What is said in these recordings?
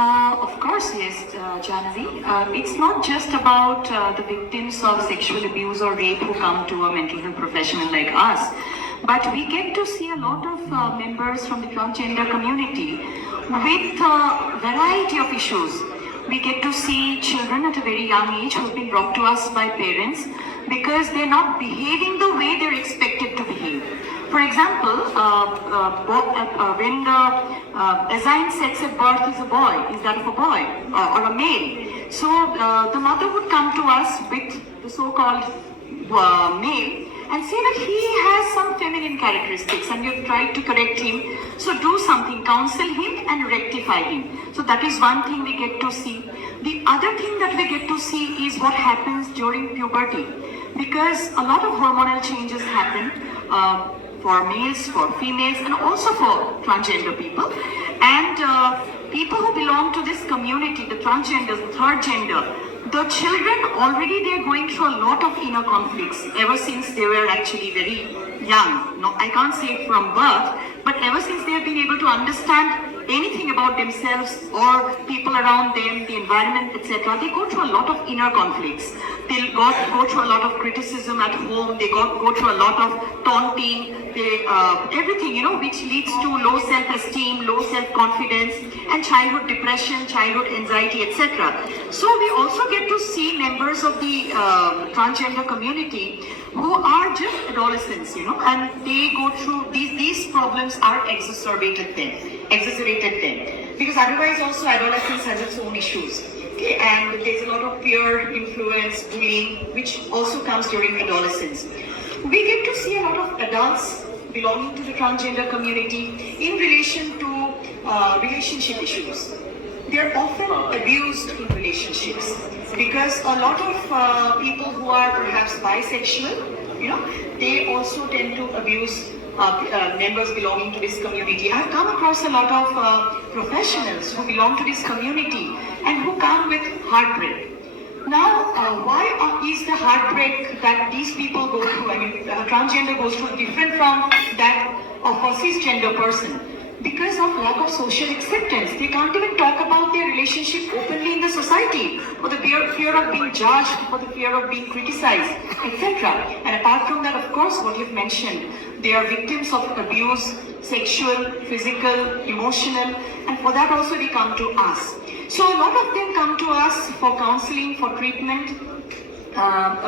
Of course, yes, Janavi. It's not just about the victims of sexual abuse or rape who come to a mental health professional like us, but we get to see a lot of members from the transgender community with a variety of issues. We get to see children at a very young age who have been brought to us by parents because they're not behaving the way they're expected to behave. For example, when the assigned sex at birth is a boy, is that of a boy or a male. So the mother would come to us with the so-called male and say that he has some feminine characteristics and you've tried to correct him. So do something, counsel him and rectify him. So that is one thing we get to see. The other thing that we get to see is what happens during puberty, because a lot of hormonal changes happen for males, for females, and also for transgender people. And people who belong to this community, the transgenders, the third gender, the children already they're going through a lot of inner conflicts ever since they were actually very young. No, I can't say from birth, but ever since they have been able to understand anything about themselves or people around them, the environment, etc., they go through a lot of inner conflicts. They'll go through a lot of criticism at home, they go through a lot of taunting, everything, which leads to low self-esteem, low self-confidence, and childhood depression, childhood anxiety, etc. So we also get to see members of the transgender community who are just adolescents, and they go through these problems are exacerbated then, because otherwise also adolescence has its own issues. Okay, and there's a lot of peer influence, bullying, which also comes during adolescence. We get to see a lot of adults belonging to the transgender community in relation to relationship issues. They're often abused in relationships because a lot of people who are perhaps bisexual, they also tend to abuse members belonging to this community. I've come across a lot of professionals who belong to this community and who come with heartbreak. Now, why is the heartbreak that these people go through, transgender goes through, different from that of a cisgender person? Because of lack of social acceptance. They can't even talk about their relationship openly in the society for the fear of being judged, for the fear of being criticized, etc. And apart from that, of course, what you've mentioned, they are victims of abuse, sexual, physical, emotional, and for that also they come to us. So a lot of them come to us for counseling, for treatment,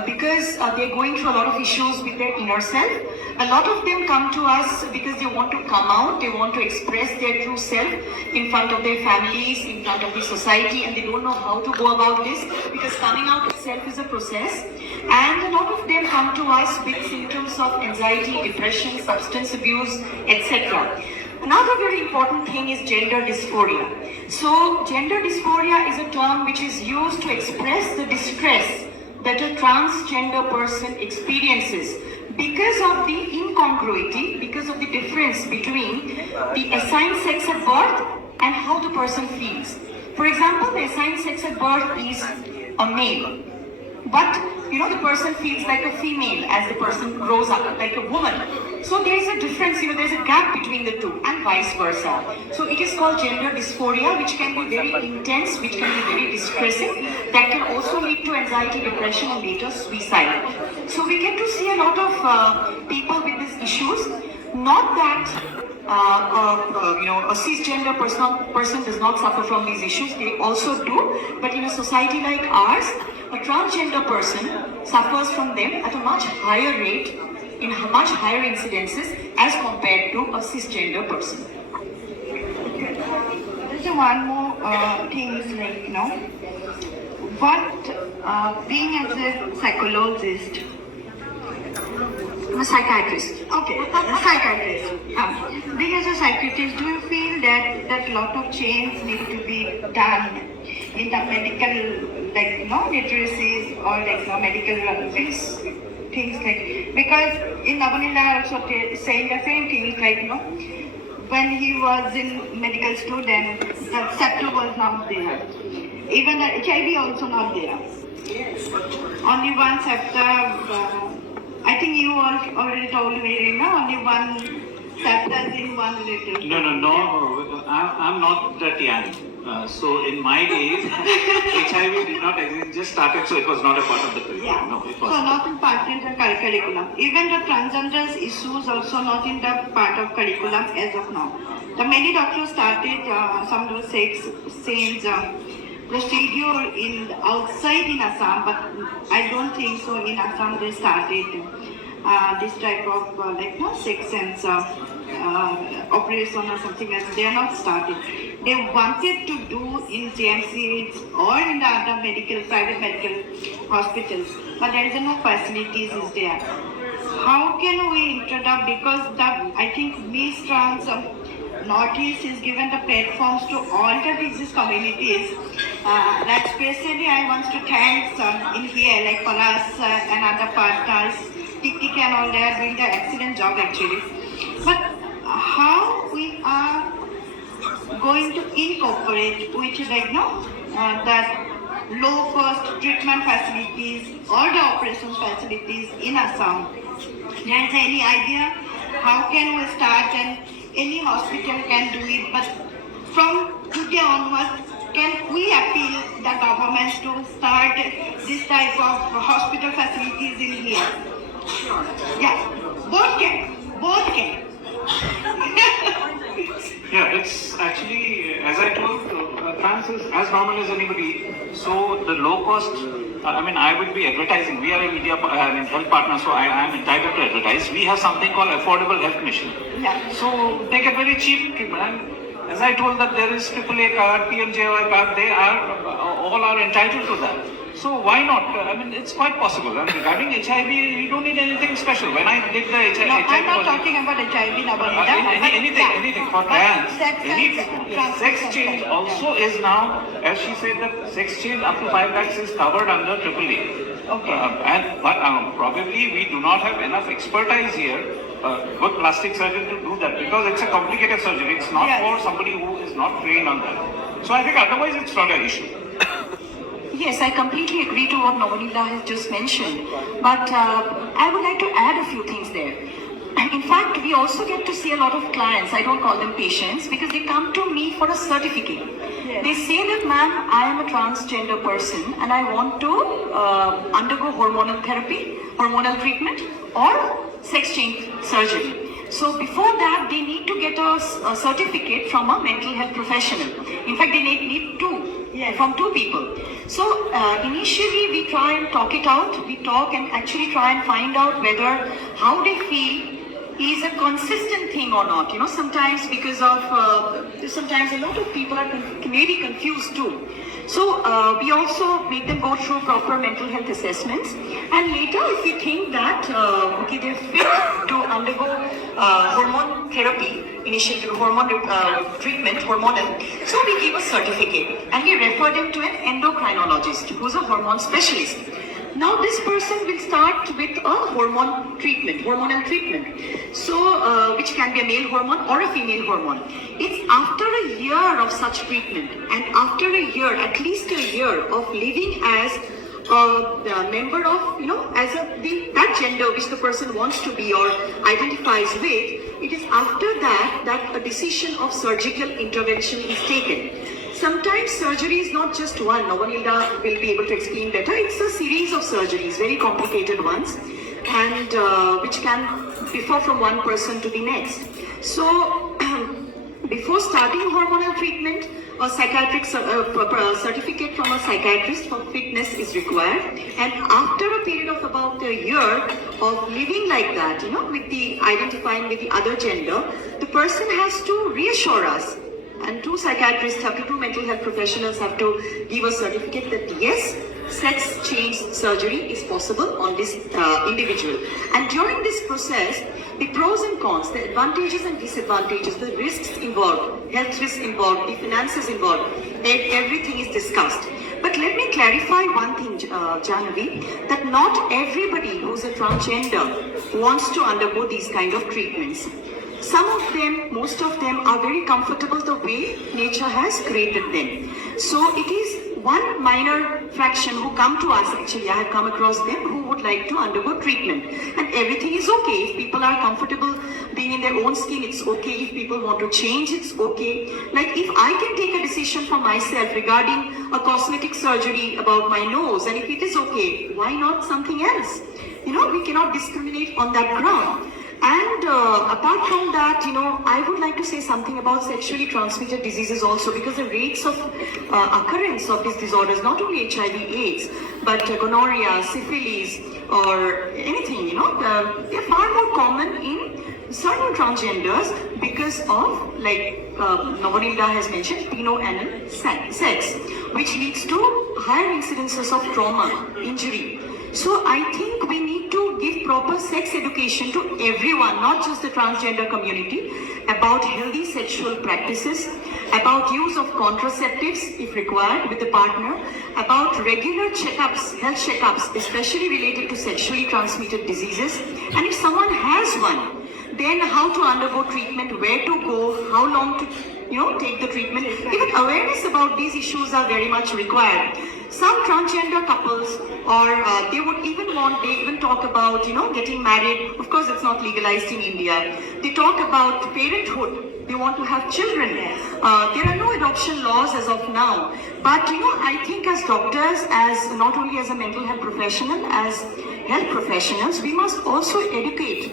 because they're going through a lot of issues with their inner self. A lot of them come to us because they want to come out, they want to express their true self in front of their families, in front of the society, and they don't know how to go about this because coming out itself is a process. And a lot of them come to us with symptoms of anxiety, depression, substance abuse, etc. Another very important thing is gender dysphoria. So gender dysphoria is a term which is used to express the distress that a transgender person experiences because of the incongruity, because of the difference between the assigned sex at birth and how the person feels. For example, the assigned sex at birth is a male, but the person feels like a female as the person grows up, like a woman. So there's a difference, there's a gap between the two and vice versa. So it is called gender dysphoria, which can be very intense, which can be very distressing, that can also lead to anxiety, depression, and later suicide. So we get to see a lot of people with these issues. Not that a cisgender person does not suffer from these issues. They also do, but in a society like ours, a transgender person suffers from them at a much higher rate, in much higher incidences as compared to a cisgender person. There's one more thing is what being as a psychologist. I'm a psychiatrist. Okay, a psychiatrist. Being as a psychiatrist, do you feel that lot of change need to be done in the medical, literacies or medical things because in Navanila also saying the same thing, when he was in medical student, the scepter was not there. Even the HIV also not there. Yes. Only one scepter. I think you already told me, only one scepter in one relative. No. I'm not that young. So in my days, HIV did not exist, it just started, so it was not a part of the curriculum. Yeah. No, it So was not in part in the curriculum. Even the transgenders issues also not in the part of curriculum as of now. The many doctors started some of the sex scenes procedure in outside in Assam, but I don't think so. In Assam they started this type of sex sense operation or something else. They are not started. They wanted to do in JMCs or in the other private medical hospitals, but there is no facilities is there. How can we introduce, because I think Miss Trans Northeast is given the platforms to all the disease communities. That especially I want to thank in here, like for us and other partners, Tik and all, they are doing the excellent job actually. But how we are going to incorporate which that low cost treatment facilities or the operations facilities in Assam? There is any idea how can we start, and any hospital can do it, but from today onwards, can we appeal the government to start this type of hospital facilities in here? Yeah, both can. Yeah, it's actually, as I told, trans is as normal as anybody. So the low cost, I will be advertising. We are a media, health partner, so I am entitled to advertise. We have something called Affordable Health Mission. Yeah. So they get very cheap treatment. And as I told that there is AAA card, PMJY card, they are, all are entitled to that. So why not? It's quite possible. And regarding HIV, you don't need anything special. When I did the HIV... No, I'm not talking about HIV, anything for trans, sex change also is now, as she said, that sex change up to 5 lakhs is covered under AAA. Okay. But probably we do not have enough expertise here, good plastic surgeon to do that, because it's a complicated surgery. It's not for somebody who is not trained on that. So I think otherwise it's not an issue. Yes, I completely agree to what Navanila has just mentioned, but I would like to add a few things there. In fact, we also get to see a lot of clients, I don't call them patients, because they come to me for a certificate. Yes. They say that, ma'am, I am a transgender person and I want to undergo hormonal therapy, hormonal treatment, or sex change surgery. So before that, they need to get a certificate from a mental health professional. In fact, they need two. Yes. From two people. So initially we try and talk it out. We talk and actually try and find out whether how they feel is a consistent thing or not. Sometimes because of, sometimes a lot of people are maybe confused too. So we also make them go through proper mental health assessments, and later if we think that they're fit to undergo hormone therapy, initially hormone treatment, hormonal, so we give a certificate and we refer them to an endocrinologist who's a hormone specialist. Now this person will start with a hormonal treatment, so which can be a male hormone or a female hormone. It's after a year of such treatment, and after a year, at least a year of living as a member of, as that gender which the person wants to be or identifies with, it is after that a decision of surgical intervention is taken. Sometimes surgery is not just one. Navanilda will be able to explain better. It's a series of surgeries, very complicated ones, and which can differ from one person to the next. So, before starting hormonal treatment, a psychiatric certificate from a psychiatrist for fitness is required. And after a period of about a year of living like that, with the identifying with the other gender, the person has to reassure us. And two psychiatrists two mental health professionals have to give a certificate that yes, sex change surgery is possible on this individual. And during this process, the pros and cons, the advantages and disadvantages, the risks involved, health risks involved, the finances involved, everything is discussed. But let me clarify one thing, Jahnavi, that not everybody who's a transgender wants to undergo these kind of treatments. Some of them, most of them are very comfortable the way nature has created them. So it is one minor fraction who come to us, actually I have come across them, who would like to undergo treatment. And everything is okay. If people are comfortable, they being in their own skin, it's okay. If people want to change, it's okay. Like if I can take a decision for myself regarding a cosmetic surgery about my nose, and if it is okay, why not something else? You know, we cannot discriminate on that ground. And apart from that, you know, I would like to say something about sexually transmitted diseases also, because the rates of occurrence of these disorders, not only HIV/AIDS, but gonorrhea, syphilis, or anything, you know, they're far more common in certain transgenders because of, like Novanilda has mentioned, penile sex, which leads to higher incidences of trauma, injury. So I think we need to give proper sex education to everyone, not just the transgender community, about healthy sexual practices, about use of contraceptives if required with the partner, about regular checkups, health checkups, especially related to sexually transmitted diseases, and if someone has one, then how to undergo treatment, where to go, how long to, you know, take the treatment. Even awareness about these issues are very much required. Some transgender couples, or they even talk about, you know, getting married. Of course, it's not legalized in India. They talk about parenthood. They want to have children. There are no adoption laws as of now. But, you know, I think as doctors, as not only as a mental health professional, as health professionals, we must also educate.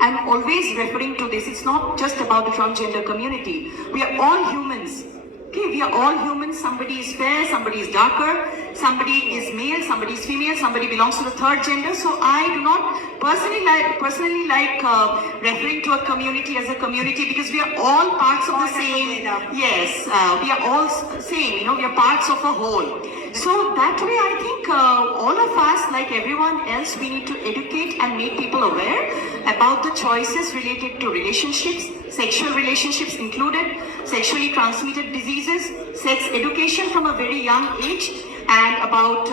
I'm always referring to this. It's not just about the transgender community. We are all humans. Okay, we are all humans. Somebody is fair, somebody is darker, somebody is male, somebody is female, somebody belongs to the third gender. So I do not personally like referring to a community as a community, because we are all parts of the same. Yes, we are all same. You know, we are parts of a whole. So that way, I think all of us, like everyone else, we need to educate and make people aware about the choices related to relationships, sexual relationships included, sexually transmitted diseases, sex education from a very young age, and about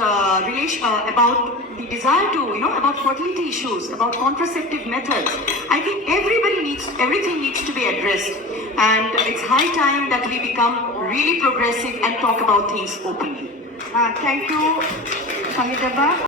about the desire to, you know, about fertility issues, about contraceptive methods. I think everything needs to be addressed, and it's high time that we become really progressive and talk about things openly. Thank you, Samitaba.